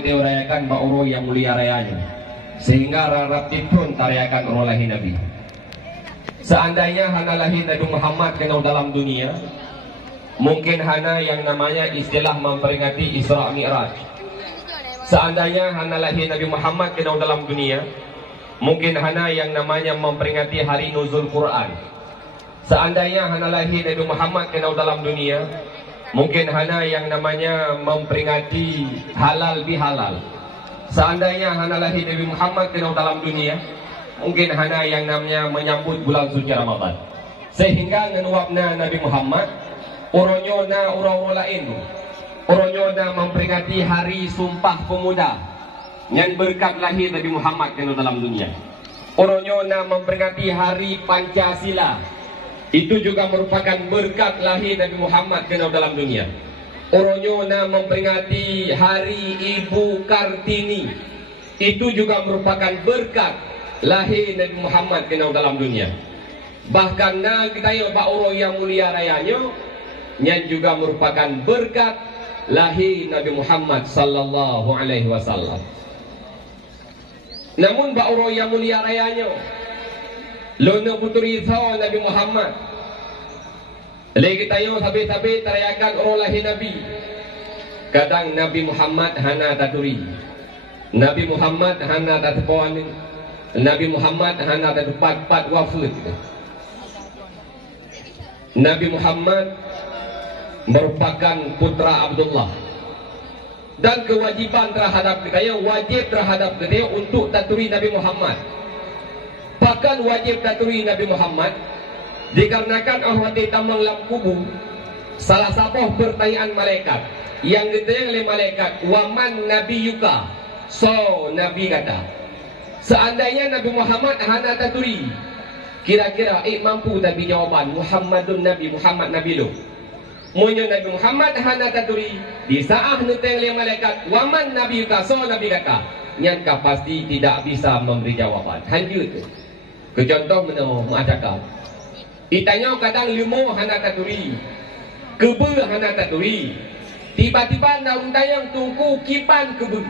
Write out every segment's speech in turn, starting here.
kita rayakan Ma'uro yang mulia rayanya, sehingga rarapti pun tarayakan olahi Nabi. Seandainya hana lahir Nabi Muhammad kenal dalam dunia, mungkin hana yang namanya istilah memperingati Isra Mi'raj. Seandainya hana lahir Nabi Muhammad kenal dalam dunia, mungkin hana yang namanya memperingati hari nuzul Quran. Seandainya hana lahir Nabi Muhammad kenal dalam dunia, mungkin hana yang namanya memperingati halal bihalal. Seandainya hana lahir Nabi Muhammad kenal dalam dunia, mungkin hana yang namanya menyambut bulan suci Ramadan. Sehingga ngenuapna Nabi Muhammad uronyo na uro-uro lain, uronyo na memperingati hari Sumpah Pemuda yang berkat lahir Nabi Muhammad kenal dalam dunia. Uronyo na memperingati hari Pancasila, itu juga merupakan berkat lahir Nabi Muhammad kenal dalam dunia. Uronyo na memperingati hari Ibu Kartini, itu juga merupakan berkat lahir Nabi Muhammad kenal dalam dunia. Bahkan na kita yang Uro yang mulia rayanya, yang juga merupakan berkat lahir Nabi Muhammad sallallahu alaihi wasallam. Namun Uro yang mulia rayanya, Lona putri Thaw Nabi Muhammad. Lagi kita yang sabi-sabi terayakan orang lahir Nabi. Kadang Nabi Muhammad hana taturi, Nabi Muhammad hana tatapuan, Nabi Muhammad hana tatapat wafud. Nabi Muhammad merupakan putra Abdullah, dan kewajiban terhadap kita, yang wajib terhadap kita untuk taturi Nabi Muhammad. Bahkan wajib taturi Nabi Muhammad dikarenakan ahwati tamang lam kubu, salah satu pertanyaan malaikat yang ditanya oleh malaikat, waman Nabi yuka, so Nabi kata, seandainya Nabi Muhammad hana taturi, kira-kira mampu Nabi jawaban Muhammadun Nabi, Muhammad Nabi lo. Munyo Nabi Muhammad hana taturi, di saat ditanya oleh malaikat, waman Nabi yuka, so Nabi kata, nyangka pasti tidak bisa memberi jawaban. Hanjur tu. Kecontoh mana mengatakan, itanya kadang limo hana taturi, kebe hana taturi, tiba-tiba daun tayang tungku kipan kebe,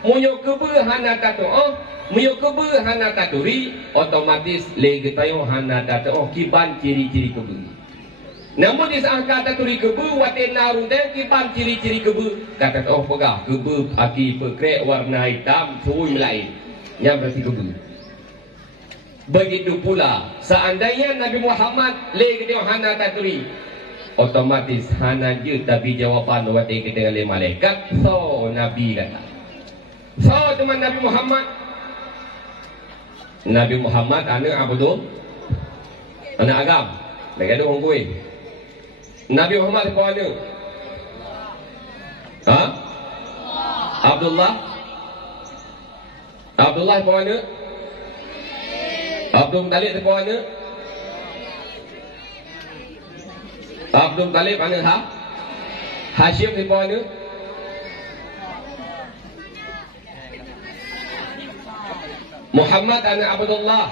munyo kebe hana tatu, munyo kebe hana taturi, otomatis lagi tayo hana tatu, kipan ciri-ciri kebe. Namun di saat kata turi kebe, watin narun tayang kipan ciri-ciri kebe, kata pegah kebe aki pekrek warna hitam, suhui melain, yang berarti kebe. Begitu pula seandainya Nabi Muhammad lagi dia hana taturi, otomatis hana je tapi jawapan wati kita oleh malaikat, so Nabi kata. So teman Nabi Muhammad, Nabi Muhammad anak Abdul, anak agam, lagi ada orang kuih. Nabi Muhammad siapa anak? Ha? Abdullah. Abdullah siapa anak? Abdul Talib siapa anak? Abdul Talib anak Hashim siapa anak? Muhammad anak Abdullah,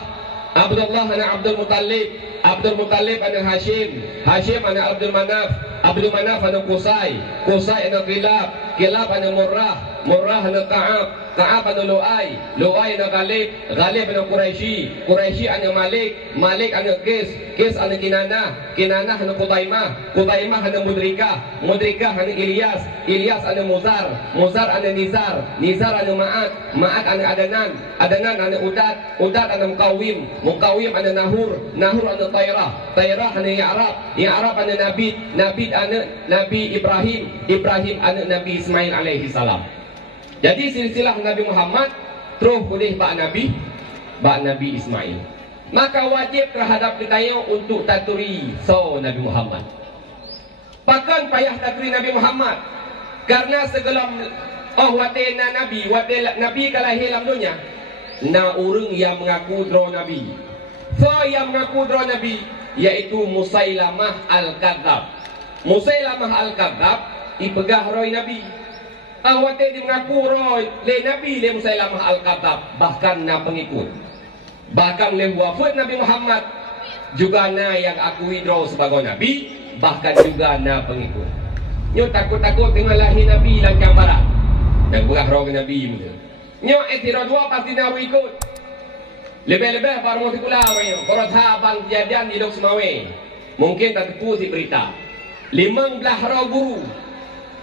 Abdullah anak Abdul Muttalib, Abdul Muttalib anak Hashim, Hashim anak Abdul Manaf, Abdul Manaf anak Qusay, Qusay anak Kilab, Kilab anak Murrah, Murrah anak Ka'ab, Ka'ab anak Lu'ay, Lu'ay anak Ghalib, Ghalib anak Quraisy, Quraisy anak Malik, Malik anak Qis, Qis anak Kinanah, Kinanah anak Qutaimah, Qutaimah anak Mudrikah, Mudrikah anak Ilyas, Ilyas anak Muzar, Muzar anak Nizar, Nizar anak Ma'at, Ma'at anak Adanan, Adanan anak Udat, Udat anak Muqawim, Muqawim anak Nahur, Nahur anak Tayrah, Tayrah anak Ya'rab, Ya'rab anak Nabid, Nabid anak Nabi Ibrahim, Ibrahim anak Nabi Ismail alaihi salam. Jadi silsilah Nabi Muhammad terus boleh bak Nabi Ismail. Maka wajib terhadap kita untuk taturi so Nabi Muhammad. Bahkan payah taturi Nabi Muhammad, karena segelam watina Nabi, watina Nabi kalahir dalam dunia, na orang yang mengaku dro Nabi. So yang mengaku dro Nabi yaitu Musailamah Al-Kadzab. Musailamah Al-Kadzab ipegah roy Nabi. Awate di mengaku roy le Nabi le Musailamah Al-Kadzab, bahkan na pengikut. Bahkan le wafat Nabi Muhammad juga na yang akui draw sebagai Nabi, bahkan juga na pengikut. Nyo takut-takut dengan lahir Nabi langkang barat. Yang berah roh ke Nabi muda. Nyok etira dua pasti naru ikut. Lebih-lebih baru mesti kula wayo. Kalau sahabat kejadian di Lok Semawe. Mungkin tak tepu si berita. 15 roh guru.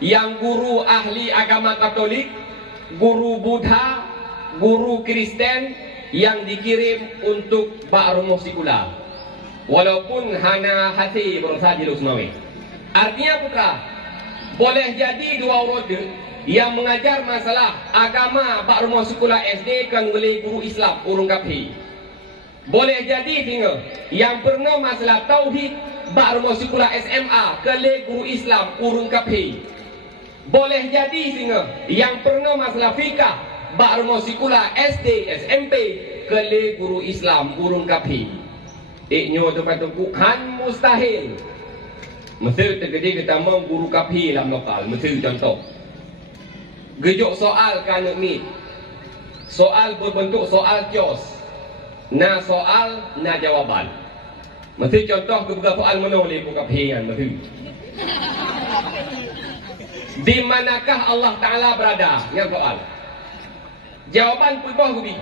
Yang guru ahli agama Katolik, guru Buddha, guru Kristen yang dikirim untuk bak rumah sikula. Walaupun hana hati berusaha di Lok Semawe. Artinya putra, boleh jadi dua roda yang mengajar masalah agama bak rumah sekolah SD kan oleh guru Islam urung kaphi. Boleh jadi tinggal yang pernah masalah tauhid bak rumah sekolah SMA kele guru Islam urung kaphi. Boleh jadi tinggal yang pernah masalah fikah bak rumah sekolah SD SMP kele guru Islam urung kaphi. Iknyo tu patuku kan mustahil. Mesti terjadi kita mau guru kaphi dalam lokal. Mesti contoh. Gejuk soal kan ni. Soal berbentuk soal kios. Na soal, na jawaban. Mesti contoh kebuka soal mana boleh buka pilihan. Mesti. Di manakah Allah Ta'ala berada? Yang soal. Jawaban pun gubi.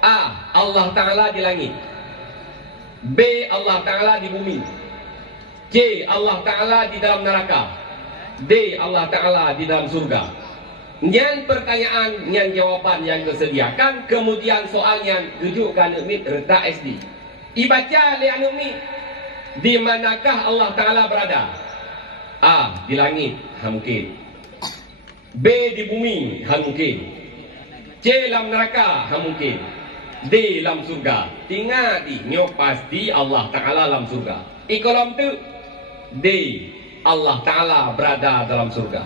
A. Allah Ta'ala di langit. B. Allah Ta'ala di bumi. C. Allah Ta'ala di dalam neraka. D. Allah Ta'ala di dalam surga. Yang pertanyaan, yang jawapan yang disediakan, kemudian soalnya tunjukkan umit retak SD. Ibaca li umit. Di manakah Allah Ta'ala berada? A. Di langit, mungkin. B. Di bumi, mungkin. C. Dalam neraka, mungkin. D. Dalam surga. Tinggal di nyok pasti Allah Ta'ala dalam surga. I kolom tu D. Allah Ta'ala berada dalam surga.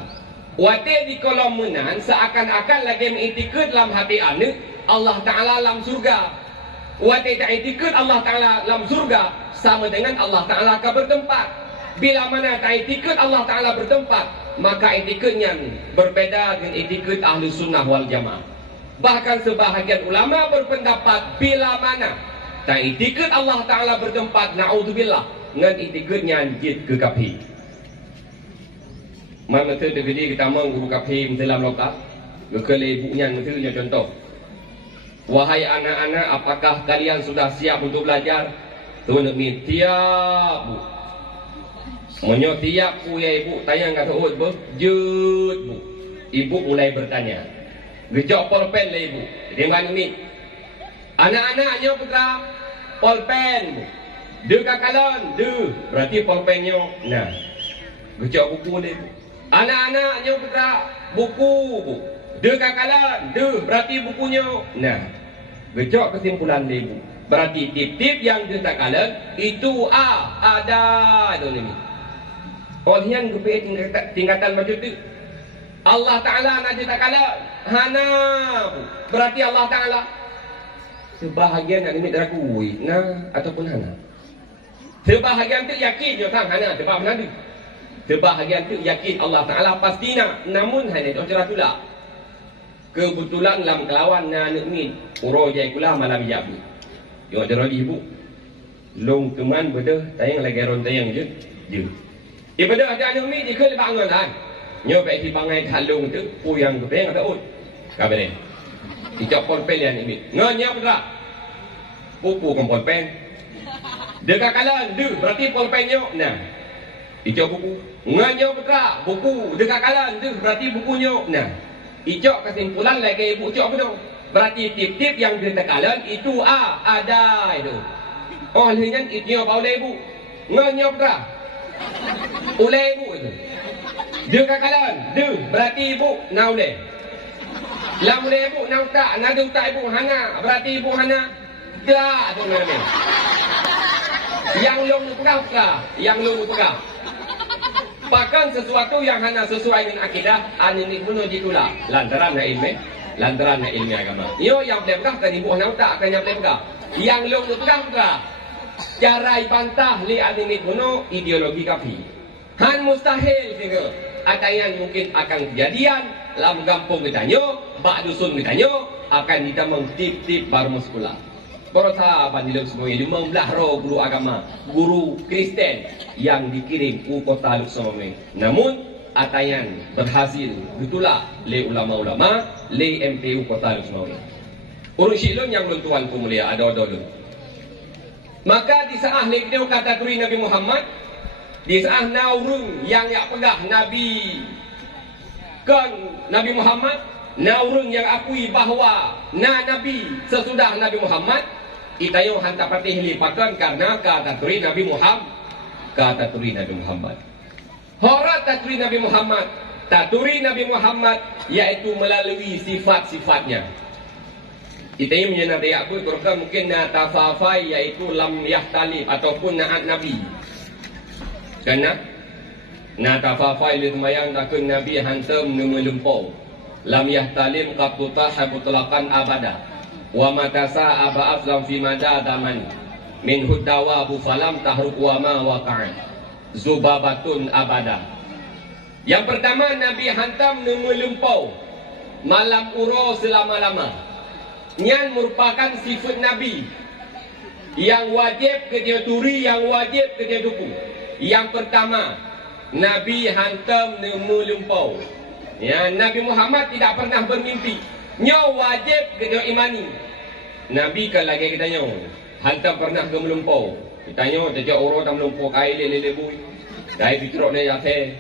Wate di kolom menan seakan-akan lagi mengikut dalam hati anda Allah Ta'ala dalam surga. Wate tak ikut Allah Ta'ala dalam surga sama dengan Allah Ta'ala akan bertempat. Bila mana tak ikut Allah Ta'ala bertempat, maka etikatnya berbeza dengan etikat ahli sunnah wal jamaah. Bahkan sebahagian ulama berpendapat bila mana tak ikut Allah Ta'ala bertempat, na'udzubillah, dengan etikatnya jid ke kafir. Mana tu gede kita mau guru kafir dalam lokal. Gekele ibunya mentunya contoh. Wahai anak-anak, apakah kalian sudah siap untuk belajar? Tu nak min tiap bu. Monyo tiap bu ya ibu tanya kata oh bu, jut bu. Ibu mulai bertanya. Gejok polpen lah ibu. Dia mana ni? Anak-anaknya putra polpen bu. Dia kakalan, dia berarti polpennya. Nah, gejok buku dia bu. Anak-anaknya putra buku bu. Dia kakalan, dia berarti bukunya. Nah, gejok kesimpulan dia bu. Berarti tip-tip yang dia kakalan itu ada itu ni. Olehnya gupe tingkatan macam tu. Allah Ta'ala nak dia kakalan. Hana bu. Berarti Allah Ta'ala sebahagian yang ini terakui. Nah, ataupun hana. Sebahagian tu yakin dia sang hana sebab hana tu. Sebahagian tu yakin Allah Ta'ala pasti nak. Namun hanya tu cerah pula. Kebetulan dalam kelawan na nukmin uro jai kula malam jabi. Yo ada ibu. Long teman beda tayang lagi ron tayang je. Je. Ibadah ada nukmin di ke bangun kan. Nyo baik di bangai kalung tu puyang ke peng kata oi. Kabeh. Icap polpen yang ini. Ngonya putra. Pupu kompol pen. Dekat kalan de berarti polpennya. Nah. Icap buku. Ngonya putra, buku dekat kalan de berarti bukunya. Nah. Icok kesimpulan lagi ibu cok betul. Berarti tip-tip yang ditekalan itu ada itu. Oh lengan itnya apa oleh ibu? Ngonya putra. Oleh ibu itu. Dia kakalan, dia berarti ibu nak oleh. Lam oleh ibu nak tak, nak tak ibu hana, berarti ibu hana. Tak tu namanya. Yang long pegang putra, yang long pegang. Bahkan sesuatu yang hanya sesuai dengan akidah, ini bunuh jitulah. Lantaran na ilmu, lantaran na ilmu agama. Yo yang boleh pegang kan ibu nak tak akan yang boleh pegang. Yang long pegang putra. Cara bantah li ini bunuh ideologi kafir. Han mustahil sehingga ada yang mungkin akan kejadian dalam kampung kita nyo, bak dusun kita nyo akan kita mengtip-tip baru sekolah. Para sahabat di dalam semua ini membelah roh guru agama, guru Kristen yang dikirim ke kota Luxembourg. Namun atayan berhasil betulak le ulama-ulama le MPU Kota Luxmawi. Urus silun yang tuan ku mulia ada dulu. Maka di saat le dia kata turi Nabi Muhammad, di saat naurung yang pegah Nabi kan Nabi Muhammad, naurung yang akui bahawa Nabi sesudah Nabi Muhammad, itayo hantar patih lipakan karena kata turi Nabi Muhammad, kata turi Nabi Muhammad. Horat taturi Nabi Muhammad, taturi Nabi Muhammad yaitu melalui sifat-sifatnya. Kita ini menyenanti aku turkan mungkin natafafai yaitu lam yahtalib ataupun naat Nabi. Karena natafafai litmayang takun Nabi hantam numulumpau. Lam yahtalim qatutah habutlakan abada. Wa matasa aba aflam fi mada daman. Min hudawa bufalam tahruk wa ma waqa'an. Zubabatun abada. Yang pertama Nabi hantam numulumpau. Malam uro selama-lama. Yang merupakan sifat Nabi yang wajib ke dia turi, yang wajib ke dia dukung. Yang pertama, Nabi hantam nemulumpau. Ya, Nabi Muhammad tidak pernah bermimpi. Nyo wajib ke dia imani. Nabi kan lagi kita nyo hantam pernah ke melumpau. Kita nyo jejak orang tam melumpau kai lele bui. Dai bitrok ne yafe.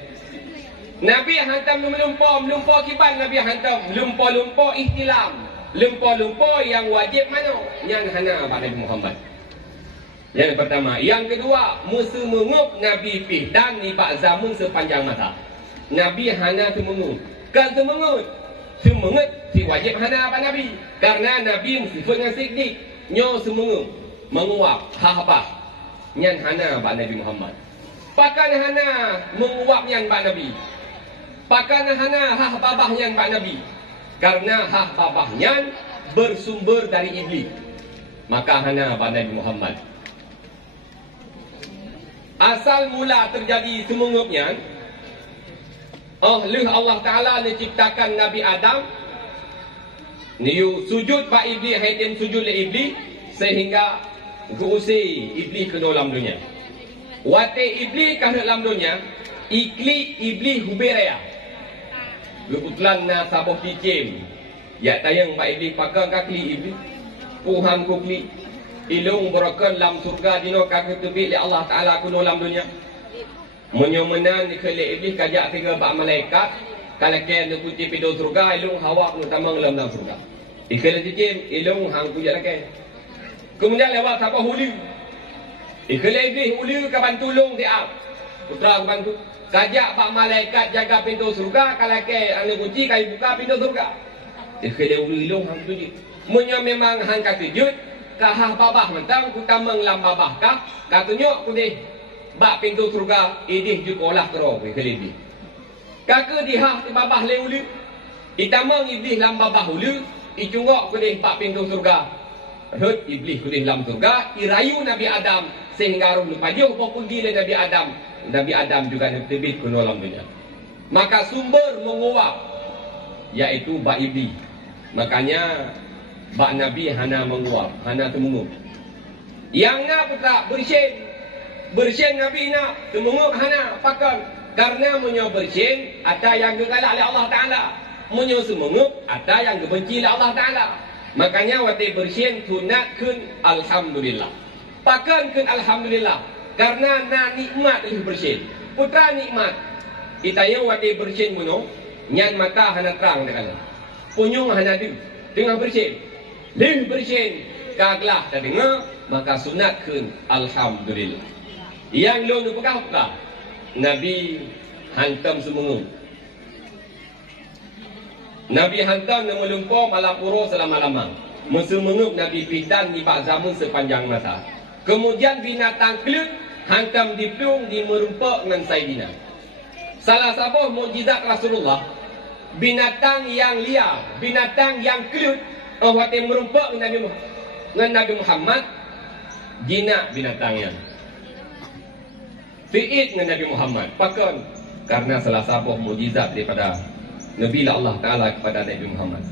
Nabi hantam melumpau, melumpau kiban Nabi hantam, melumpau-lumpau ihtilam. Lumpur-lumpur yang wajib mana? Yang hana pada Nabi Muhammad. Yang pertama. Yang kedua, musuh mengup Nabi pih dan ni pak zaman sepanjang masa. Nabi hana semengut. Kan semengut. Semengut si wajib hana pada Nabi. Karena Nabi sifat dengan sikdik. Nyo semengut. Menguap. Hahbah. Yang hana pada Nabi Muhammad. Pakan hana menguap yang pada Nabi. Pakan hana hahbabah yang pada Nabi. Karena hak babahnya bersumber dari iblis. Maka hana pada Nabi Muhammad. Asal mula terjadi semungupnya, Allah Ta'ala menciptakan Nabi Adam. Niu sujud pak iblis, haitim sujud le iblis. Sehingga gusi iblis ke dalam dunia. Wate iblis ke dalam dunia. Ikli iblis huberaya. Kebetulan na saboh tikim. Ya tayang pak iblis pakai kaki iblis. Puhan kukli. Ilung berakan lam surga dino kaki tepi li Allah Ta'ala kuno lam dunia. Menyomenan dikali iblis kajak tiga bak malaikat. Kalau kaya nak putih pido surga, ilung hawak nu tamang lam surga. Ikali tikim, ilung hang kujak lagi. Kemudian lewat saboh huli. Ikali iblis huli kabantulung diap. Putra kebantu. Kajak pak malaikat jaga pintu surga. Kalau ke ane kunci kai buka pintu surga. Dia ulilung hang tujuh. Munya memang hang katujud. Kahah babah mentang ku tamang lam babah kah. Katanya ku deh bak pintu surga idih jukolah kero ke lebih. Kaka dihah ti babah le ulu. Itamang iblis lam babah ulu. Icungok ku deh bak pintu surga. Hut iblis ku deh lam surga. Irayu Nabi Adam sehingga roh lupa dia popun dile Nabi Adam. Nabi Adam juga terbit ke dalam dunia. Maka sumber menguap yaitu bak iblis. Makanya bak Nabi hana menguap, hana temungup. Yang nak tak bersin. Bersin Nabi nak temungup hana pakan. Karena menyo bersin ada yang digalak oleh Allah Ta'ala. Menyo semungup ada yang dibenci oleh Allah Ta'ala. Makanya waktu bersin sunatkan alhamdulillah. Pakan kun alhamdulillah. Karena na nikmat lebih bersih. Putra nikmat. Itanya wadi bersih muno. Nyan mata hana terang dekala. Punyung hana du. Tengah bersih. Lebih bersih. Kaglah tak dengar. Maka sunatkan alhamdulillah. Yang lo nu pekah-pekah. Nabi hantam semungut. Nabi hantam nama lumpur malapuro selama-lama. Mesemungut Nabi pihdan di pak zaman sepanjang masa. Kemudian binatang kelut hantam di pelung di merumpak dengan Sayyidina. Salah satu mukjizat Rasulullah, binatang yang liar, binatang yang kelut, waktu merumpak dengan Nabi Muhammad, jinak binatangnya. Fi'id dengan Nabi Muhammad. Pakan karena salah satu mukjizat daripada Nabi Allah Ta'ala kepada Nabi Muhammad.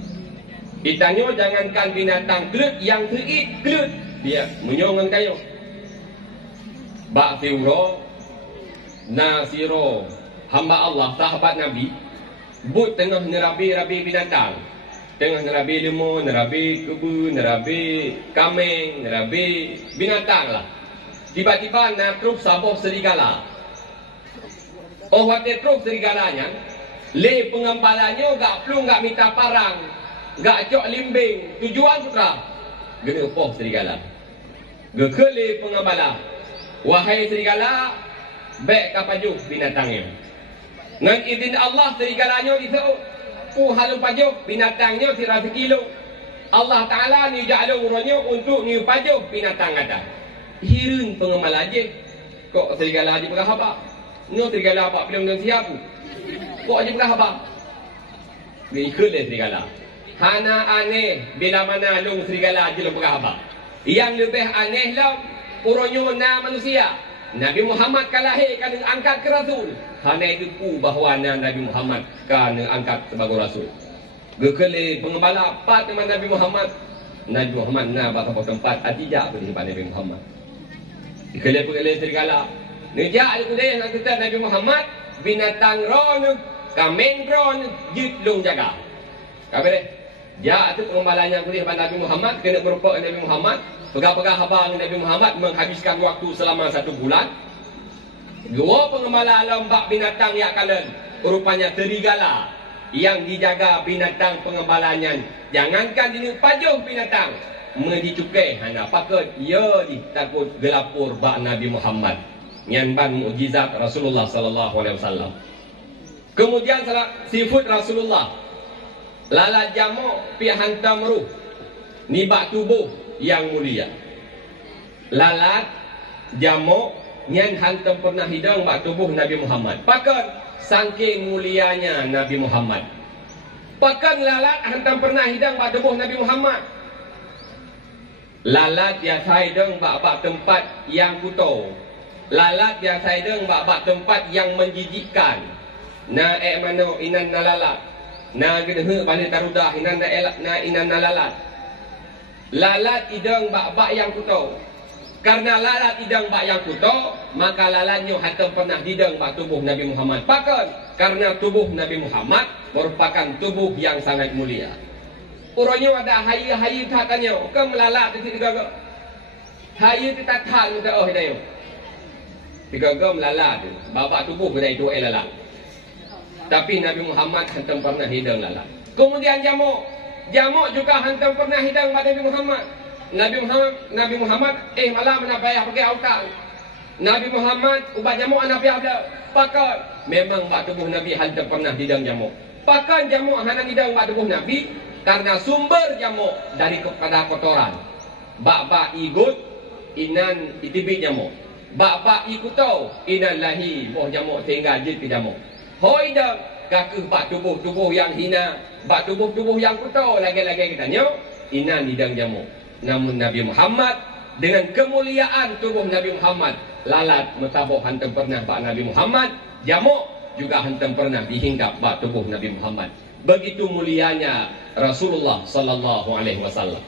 Ditanya jangankan binatang kelut yang fi'id kelut, dia menyongang kayu. Bak fiuro, nasiro, hamba Allah, sahabat Nabi, but tengah nerabi-rabi binatang. Tengah nerabi lemur, nerabi kebun, nerabi kameng, nerabi binatang lah. Tiba-tiba nak truk sabuh serigala. Oh, waktu truk serigalanya, le pengembalanya gak perlu gak minta parang, gak cok limbing. Tujuan putra, gena poh serigala. Gekele pengembala, wahai serigala, baik kapajuk binatangnya. Dengan izin Allah serigalanya disebut halu pajuk, binatangnya sirah sekilo. Allah Ta'ala ni ja'alu uranya untuk ni pajuk binatang ada. Hirun pengembala je. Kok serigala je pegah habak? No serigala habak belum dan siap. Kok je pegah habak? Ikut le serigala. Hana aneh bila mana long serigala je lo pegah habak. Yang lebih aneh lah uranya na manusia. Nabi Muhammad kalahirkan angkat ke Rasul. Hana itu ku bahawa Nabi Muhammad kan angkat sebagai Rasul. Gekele pengembala apa teman Nabi Muhammad. Nabi Muhammad na bakal tempat adijak ke depan Nabi Muhammad. Gekele serigala. Nejak alikudah nak kata Nabi Muhammad binatang ron, kamen ron, jit long jaga. Kabar ja tu pengembalanya ku depan Nabi Muhammad kena merupakan Nabi Muhammad. Pegang-pegang habang Nabi Muhammad menghabiskan waktu selama 1 bulan. Dua pengembala lembak binatang yang kalen, rupanya serigala yang dijaga binatang pengembalanya. Jangankan ini pajuh binatang, mendicukai hana paket ia ditakut gelapur bak Nabi Muhammad. Nyanban mukjizat Rasulullah sallallahu alaihi wasallam. Kemudian sifat Rasulullah lala jamu pi hantam ruh nibak tubuh yang mulia. Lalat jamu nyan hantam pernah hidang bak tubuh Nabi Muhammad. Pakan saking mulianya Nabi Muhammad. Pakan lalat hantam pernah hidang bak tubuh Nabi Muhammad. Lalat dia hidang bak tempat yang kuto. Lalat dia hidang bak tempat yang menjijikkan. Na mano inan na lalat. Na gede balik tarudah inan na elak na inan na lalat. Lalat idang bak yang kuto. Karena lalat idang bak yang kuto, maka lalatnya hatam pernah didang bak tubuh Nabi Muhammad. Pakan karena tubuh Nabi Muhammad merupakan tubuh yang sangat mulia. Uranya ada hayi takannya, kan melalat di tiga ga. Hayi kita tak minta oh dayo. Tiga ga melalat, babak tubuh kedai itu lalat. Tapi Nabi Muhammad hatam pernah hidang lalat. Kemudian jamuk juga hantam pernah hidang pada Nabi Muhammad. Nabi Muhammad malam nak payah pakai autan. Nabi Muhammad ubat jamuk anak payah dah. Pakan memang bak tubuh Nabi hantam pernah hidang jamuk. Pakan jamuk hana hidang bak tubuh Nabi karena sumber jamuk dari kepada kotoran. Bak igut inan itibik jamuk. Bak ikutau inan lahi boh jamuk sehingga jil pi jamuk. Hoi dah kakeh bak tubuh yang hina. Bak tubuh yang kuto lagi-lagi katanya inan hidang jamuk. Namun Nabi Muhammad dengan kemuliaan tubuh Nabi Muhammad, lalat metabuk hantam pernah bak Nabi Muhammad, jamuk juga hantam pernah dihinggap bak tubuh Nabi Muhammad. Begitu mulianya Rasulullah sallallahu alaihi wasallam.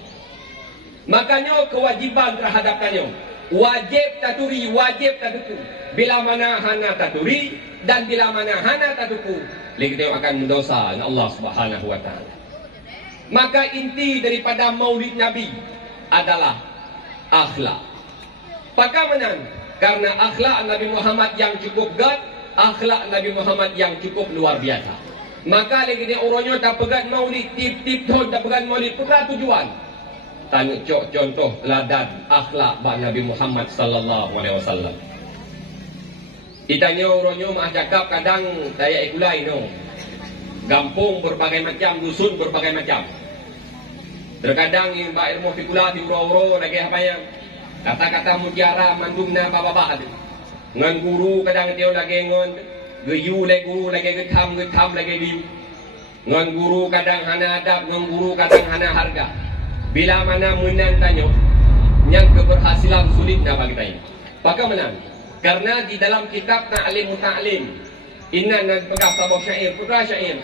Makanya kewajiban terhadapnya wajib taturi, wajib tatuku. Bila mana hana taturi dan bila mana hana tatuku, kita akan mendosa Allah Subhanahu wa taala. Maka inti daripada Maulid Nabi adalah akhlak. Bagaimana? Karena akhlak Nabi Muhammad yang cukup gad, akhlak Nabi Muhammad yang cukup luar biasa. Maka lagi dia orangnya tak pegang Maulid, tip ton tak pegang Maulid, putra tujuan. Tanya cok contoh teladan akhlak bak Nabi Muhammad sallallahu alaihi wasallam. Itanya orangnya mah cakap kadang daya ikulai no. Gampung berbagai macam, dusun berbagai macam. Terkadang yang mbak ilmu fikula di uro-uro lagi apa yang kata-kata mutiara mandungna baba-baba tu. Ngan guru kadang dia lagi ngon geyu lagi guru lagi getam lagi liu. Ngan guru kadang hana adab, ngan guru kadang hana harga. Bila mana menang tanya yang keberhasilan sulit nak bagi tanya. Bagaimana? Karena di dalam kitab Ta'lim Muta'lim inna nak pegang sabuk syair, putra syair.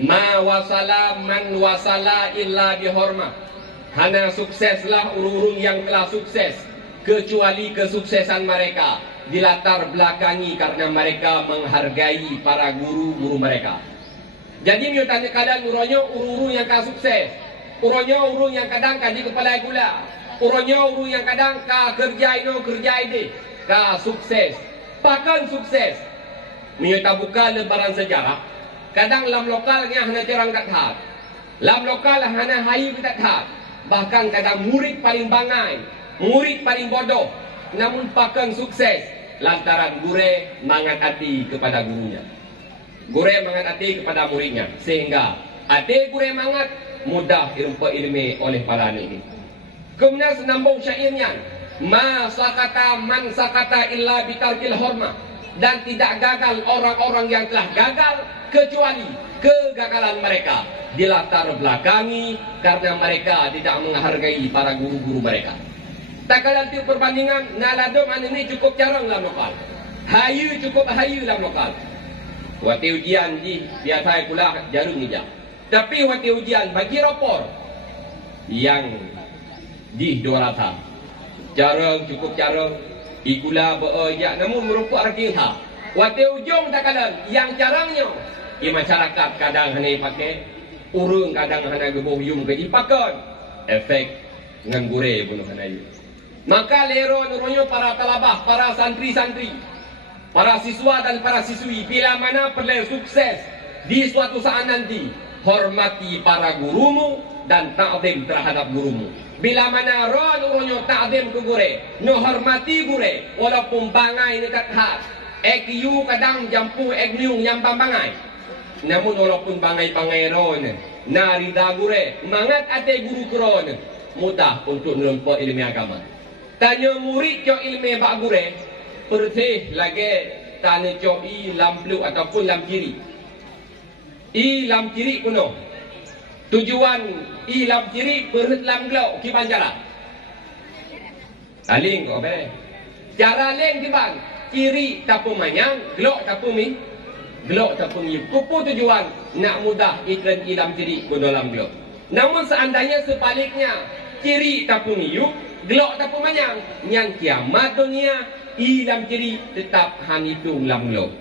Ma wasala man wasala illa bihormah. Hana sukseslah urung yang telah sukses kecuali kesuksesan mereka dilatar belakangi karena mereka menghargai para guru-guru mereka. Jadi dia tanya kadang uronyo uru-uru yang ka sukses. Uronyo uru yang kadang ka di kepala gula. Uronyo uru yang kadang ka kerja ino kerja ide. Ka sukses. Pakan sukses. Dia tak buka lembaran sejarah. Kadang lam lokalnya hanya cerang tak hat. Lam lokal hanya hayu tak hat. Bahkan kadang murid paling bangai, murid paling bodoh, namun pakan sukses lantaran gure mangat hati kepada gurunya. Gure mangat hati kepada muridnya, sehingga hati gure mangat mudah ilmu oleh para ini. Kemudian senambung syairnya, ma sakata man sakata illa bitarkil hormat, dan tidak gagal orang-orang yang telah gagal kecuali kegagalan mereka dilatar belakangi karena mereka tidak menghargai para guru-guru mereka. Tak kala tiu perbandingan naladom ini cukup jarang dalam lokal. Hayu cukup hayu dalam lokal. Wati ujian di biasa pula jarum ija. Tapi wati ujian bagi rapor yang di 200. Jarang cukup jarang. Ikula beja namun merupakan artinya. Wati ujung tak kala yang jarangnya di masyarakat kadang hanya pakai urung kadang hanya geboh yung ke dipakai efek dengan gure bunuh hanya yung. Maka lero nuronyo para talabah, para santri-santri, para siswa dan para siswi, bila mana perlu sukses di suatu saat nanti, hormati para gurumu dan ta'zim terhadap gurumu. Bila mana nuronyo ta'zim ke gure, no hormati gure, walaupun bangai dekat hat, ek yu kadang jampu ek nyung nyambang bangai. Namun walaupun bangai-bangai ron, narida gure, mangat ate guru kron, mudah untuk menempuh ilmu agama. Tanya murid jo ilmu bak gure, pertih lagi tanya jo i lamplu ataupun lam kiri. I lam kiri kuno. Tujuan i lam kiri perut lam glau ki banjara. Aling kok be. Cara leng di bang, kiri tapu manyang, glau tapu mi. Glau tapu mi. Kupu tujuan nak mudah iklan i lam kiri kuno lam glau. Namun seandainya sebaliknya, kiri tapu miyuk, gelok tapu manyang, yang kiamat dunia ilam kiri tetap hanitung lam gelok.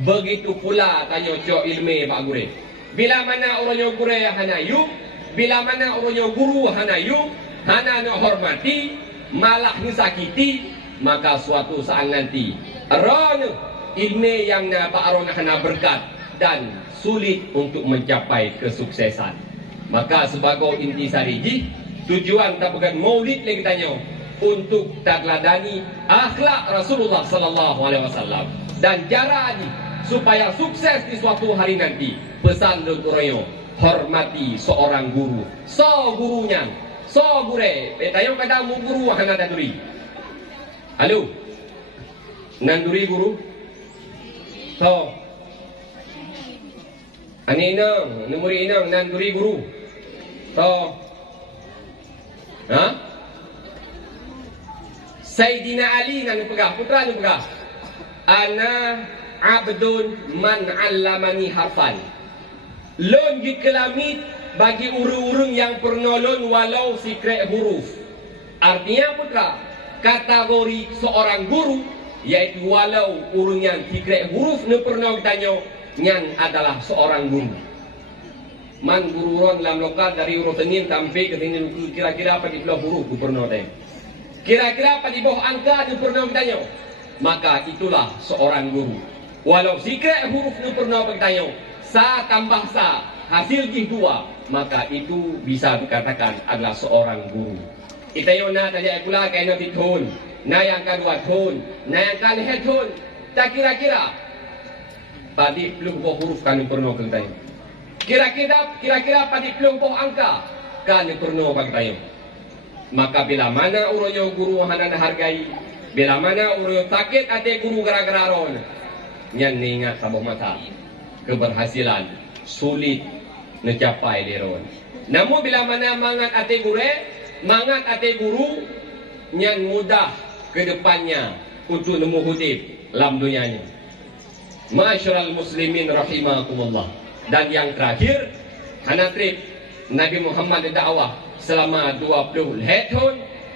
Begitu pula tanya cok ilmu bak gure. Bila mana orangnya gure hana yuk, bila mana orangnya guru hana yuk, hana nak hormati, malah nisakiti, maka suatu saat nanti orang ilmu yang na bak orang hana berkat dan sulit untuk mencapai kesuksesan. Maka sebagai inti sariji, tujuan tapukan maulid lagi tanya untuk terladani akhlak Rasulullah sallallahu alaihi wasallam dan cara ini supaya sukses di suatu hari nanti. Pesan Doroyo, hormati seorang guru, so gurunya, so gure. Tayo kada mu guru hana daduri. Halo, nanduri guru. So, aninang, numuri inang nanduri guru. So, ha? Sayyidina Ali nang pegah, putra nang pegah. Ana abdun man 'allamani harfan. Lon git kelamit bagi urung-urung yang pernolon walau sikret huruf. Artinya putra, kategori seorang guru yaitu walau urung yang sikret huruf ne pernah ditanya yang adalah seorang guru. Man gururon dalam lokal dari urut Senin sampai ke sini kira-kira apa di belah huruf ku pernah tanya. Kira-kira apa di bawah angka ku pernah bertanya. Maka itulah seorang guru. Walau sikret huruf ku pernah bertanya, sa tambah sa hasil dua, maka itu bisa dikatakan adalah seorang guru. Itayo na tadi pula kena ditun, na yang kedua tun, na yang kalihe tun. Tak kira-kira pada peluk huruf kan pernah bertanya. Kira-kira pada kelompok angka kan pernah bagi tayo. Maka bila mana uroyo guru hana hargai, bila mana uroyo sakit ate guru gara-gara ron, nyan ingat sabah mata keberhasilan sulit mencapai deron. Namun bila mana mangat ate guru, nyan mudah ke depannya untuk nemu hudib dalam dunianya. Ma'asyiral muslimin rahimakumullah. Dan yang terakhir, hana trip Nabi Muhammad dakwah selama 20 tahun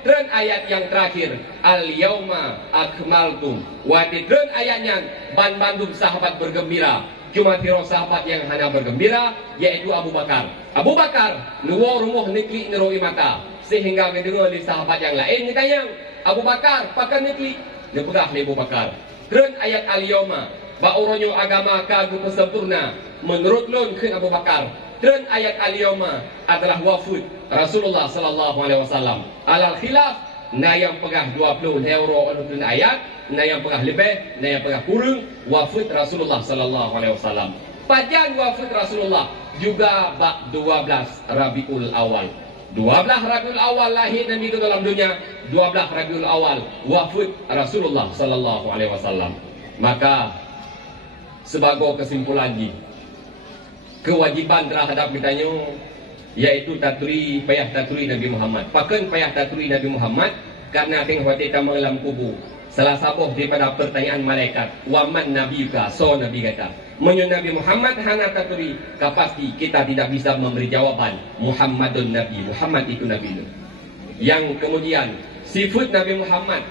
Dan ayat yang terakhir, al-yauma akmaltu. Wati dan ayatnya bandum sahabat bergembira. Cuma tiro sahabat yang hanya bergembira, yaitu Abu Bakar. Abu Bakar nuwa rumuh nikli neroi mata, sehingga mendengar di sahabat yang lain ditanya, Abu Bakar pakai nikli, nepegah Abu Bakar. Dan ayat al-yauma, bauronyo agama kagu sempurna menurut lon ke Abu Bakar. Dan ayat al-yauma adalah wafud Rasulullah sallallahu alaihi wasallam. Alal khilaf na yang pegah 20 euro untuk ayat, na yang pegah lebih, na yang pegah kurang wafud Rasulullah sallallahu alaihi wasallam. Pajan wafud Rasulullah juga bab 12 Rabiul Awal. 12 Rabiul Awal lahir Nabi ke dalam dunia, 12 Rabiul Awal wafud Rasulullah sallallahu alaihi wasallam. Maka sebagai kesimpulan ini, kewajiban terhadap kitanya yaitu payah taturi Nabi Muhammad. Pakan payah taturi Nabi Muhammad karena tengok kita mengelam kubur. Salah satu daripada pertanyaan malaikat, waman nabiyuka, so nabi kata, menyo Nabi Muhammad hana taturi, pasti kita tidak bisa memberi jawaban. Muhammadun Nabi, Muhammad itu Nabi. Yang kemudian sifat Nabi Muhammad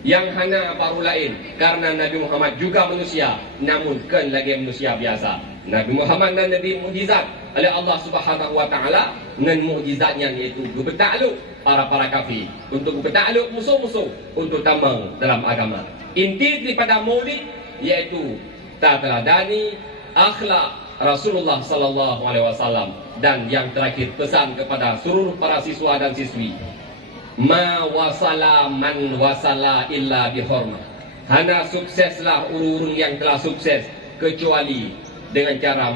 yang hanya baru lain, karena Nabi Muhammad juga manusia, namun kan lagi manusia biasa. Nabi Muhammad dan Nabi mukjizat oleh Allah Subhanahu wa taala, dengan mukjizatnya yaitu bertakluk para kafir, untuk bertakluk musuh-musuh, untuk tambang dalam agama. Inti daripada Maulid yaitu teladani akhlak Rasulullah sallallahu alaihi wasallam, dan yang terakhir pesan kepada seluruh para siswa dan siswi, ma wasala man wasala illa bihormat. Hana sukseslah urun yang telah sukses kecuali dengan cara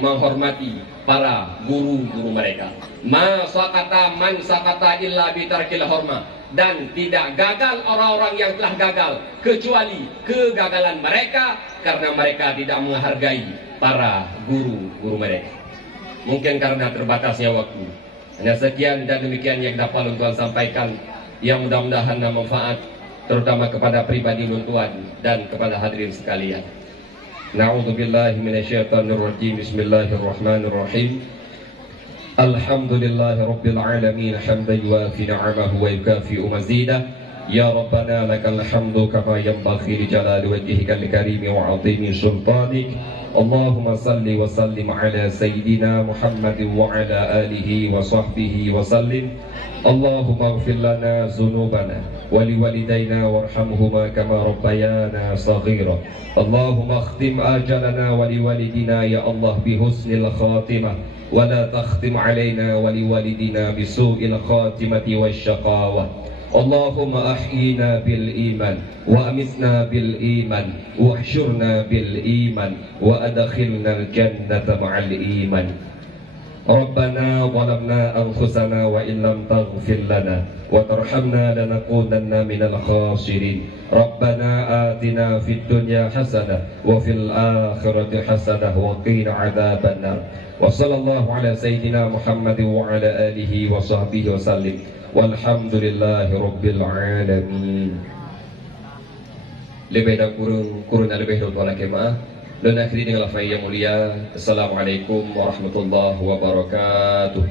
menghormati para guru-guru mereka. Ma sakata man sakata illa bitarkil hormat. Dan tidak gagal orang-orang yang telah gagal kecuali kegagalan mereka karena mereka tidak menghargai para guru-guru mereka. Mungkin karena terbatasnya waktu, hanya sekian dan demikian yang dapat Tuan sampaikan, yang mudah-mudahan manfaat terutama kepada pribadi Tuan dan kepada hadirin sekalian. Na'udzubillahi minasyaitonir rajim. Bismillahirrahmanirrahim. Alhamdulillahi rabbil alamin hamdan yuwafi ni'amahu wa yukafi'u mazidah. Ya Rabbana lakal hamdu kama yanbaghi li jalali wajhikal karim wa 'azimi sultanik. Allahumma salli wa sallim ala sayyidina Muhammad wa ala alihi wa sahbihi wa sallim. Allahumma ighfir lana dhunubana wa liwalidayna warhamhuma kama rabbayana saghira. Allahumma akhtim ajalana wa liwalidina ya Allah bihusnil khatimah, wa la takhtim alaina wa liwalidina bisu'il khatimati wasyaqawah. Allahumma ahyina bil iman wa amitna bil iman wa ahsyurna bil iman wa adkhilna al jannata ma'al iman. Rabbana zalamna anfusana wa illam taghfir lana wa tarhamna lanakunanna minal khasirin. Rabbana atina fid dunya hasanah wa fil akhirati hasanah wa qina adzabannar. Wa sallallahu ala sayyidina Muhammad wa ala alihi wa sahbihi wa sallim. Walhamdulillahi rabbil alamin. Lebih dan kurun dan lebih dari Allah kemaah. Dan akhiri dengan lafaz yang mulia. Assalamualaikum warahmatullahi wabarakatuh.